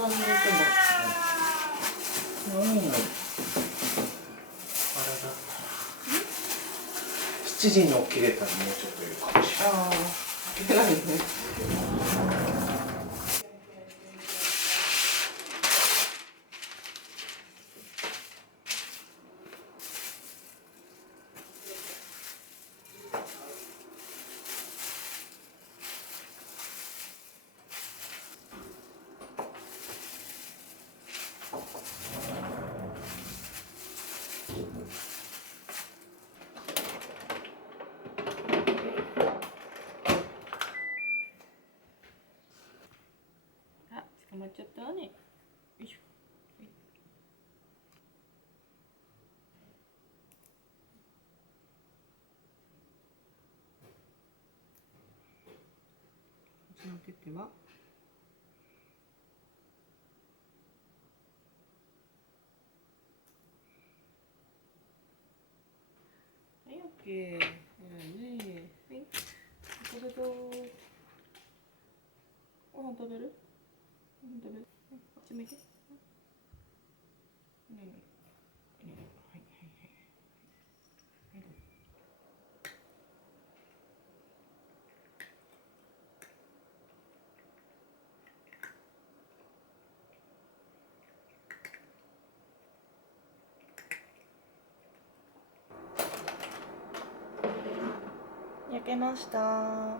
何時に行くんだ。あれだ。7時に起きれたらもうちょっといるかもしれない。ああ、偉いね。あ、捕まっちゃったね。よいしょ。こっちの手手は。はい、オッケー。偉いね。はい。食べと。ご飯食べる？ご飯食べる？こっち向いて。はいはいはい。焼けました。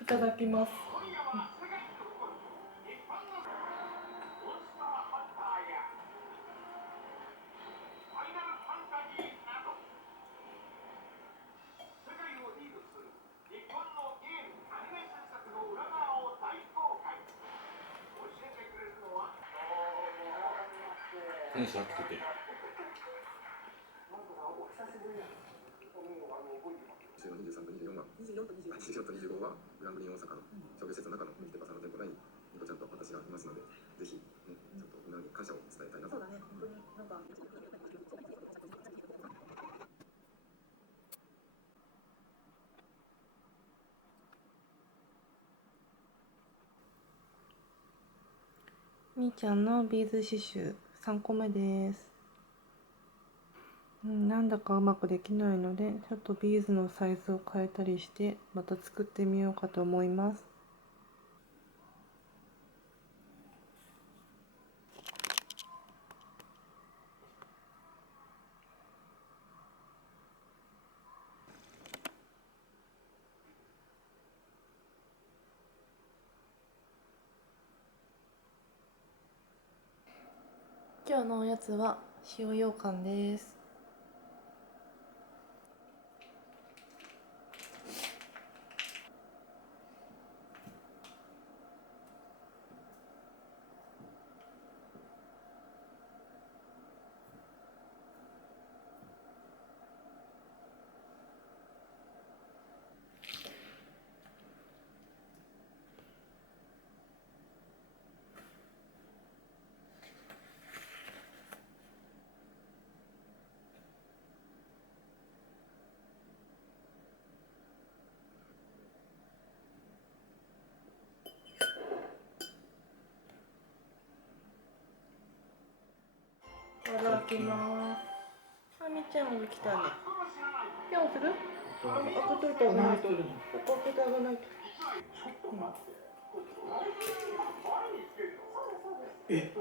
いただきます。テンション上げてて。23と24は、24と25はグランドリン大阪の商業施設の中のミキテパさんの店舗内にニコちゃんと私がいますので、ぜひ、ね、ちょっとみんなに感謝を伝えたいなと。そうだね、本当になんか。みーちゃんのビーズ刺繍3個目です。なんだかうまくできないので、ちょっとビーズのサイズを変えたりしてまた作ってみようかと思います。今日のおやつは塩羊羹です。いただきます。あみちゃんが来たね。ピョンする？開けといてあげないと。開けてあげないと。え、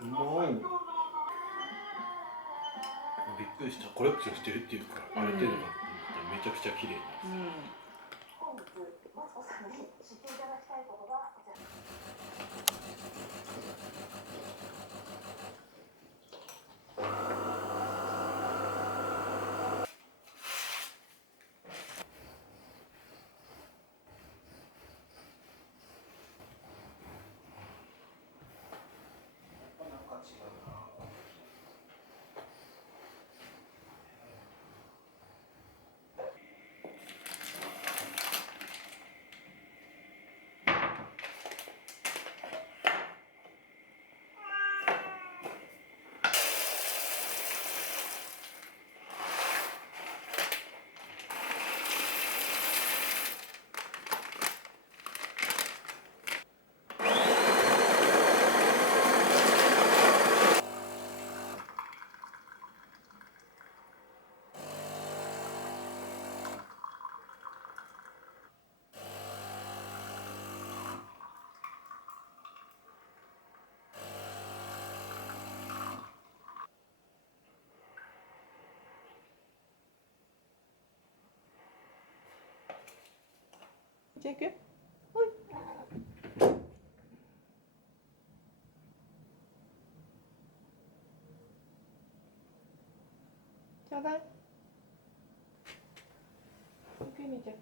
うまい。びっくりした。コレクションしてるっていうか、あれてるのかと思ったらめちゃくちゃ綺麗な。本日マツコさんに知っていただきたいことがこちら。じゃあ行くよ。ちょうだい。行くよみーちゃん。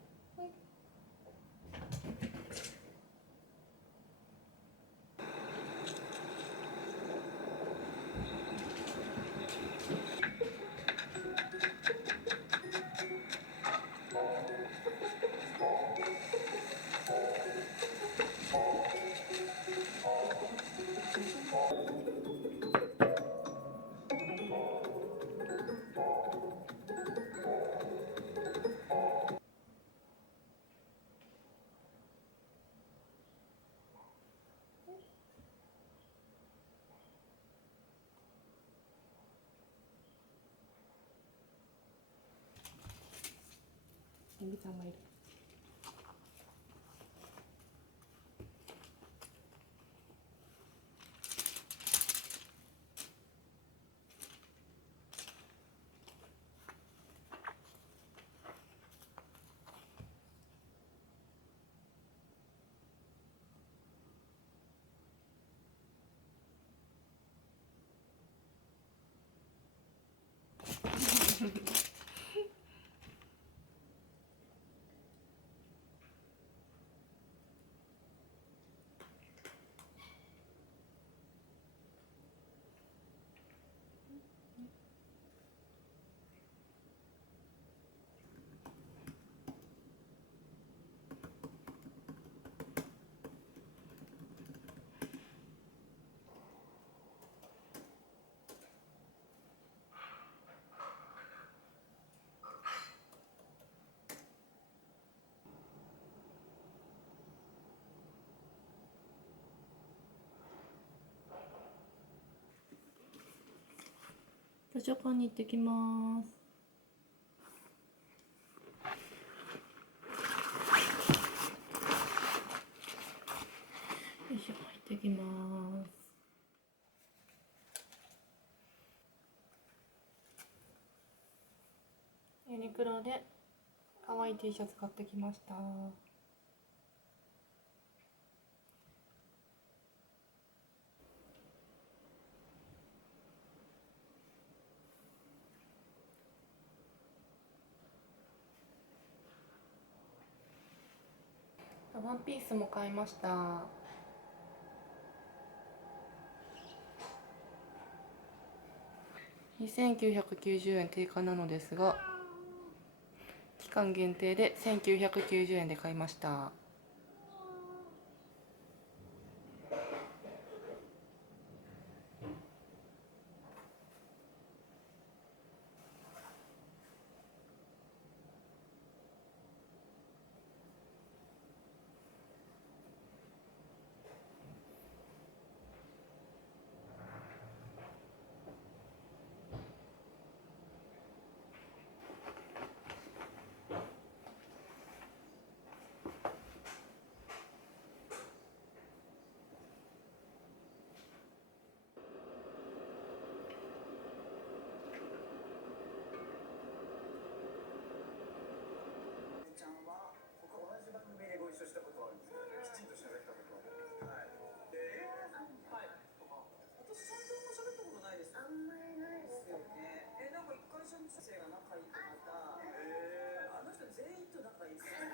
みーちゃんもいる。図書館に行ってきます。よいしょ、行ってきます。ユニクロで可愛い T シャツ買ってきました。ワンピースも買いました。2990円定価なのですが、期間限定で1990円で買いました。したことはあるんですけど、きちんと喋ったことはないです。はい。私ちゃんと喋ったことないです。あんまりないですよね。なんか一回女性が仲いいとまた、あの人全員と仲いいですよ。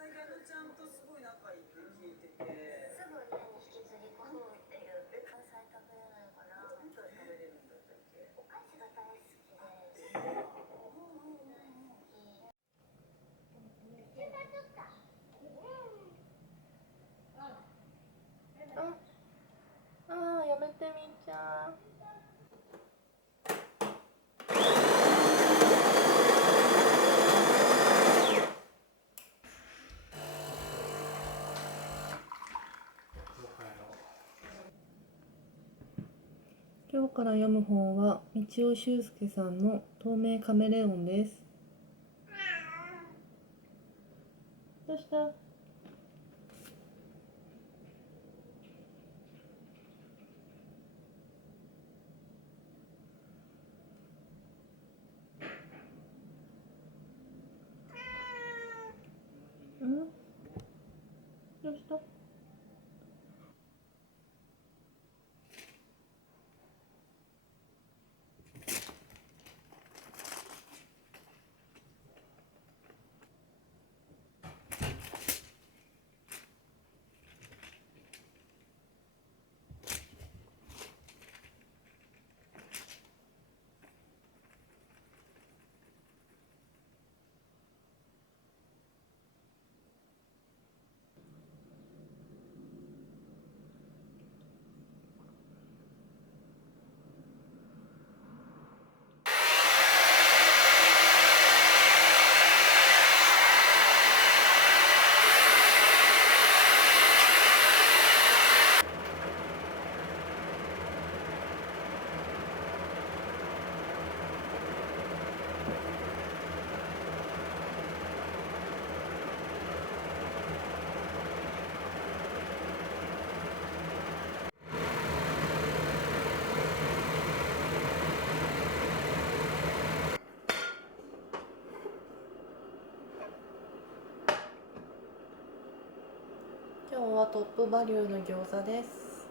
最近ちゃんとすごい仲いいって聞いてて。すぐ家に引きずり込むっていう。関西食べれないから。何食べれるんだったっけ？お菓子が大好きで。やめてみーちゃん。今日から読む本は道尾修介さんの透明カメレオンです。どうした？どうした？今日はトップバリューの餃子です。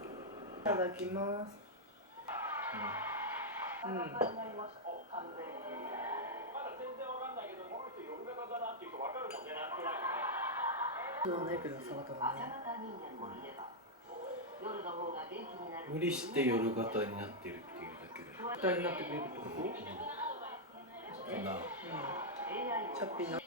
いただきます。そうはないけどさ、だね。無理して夜型になってるっていうだけで。二人になってくれるってこと？な。チャッピーな。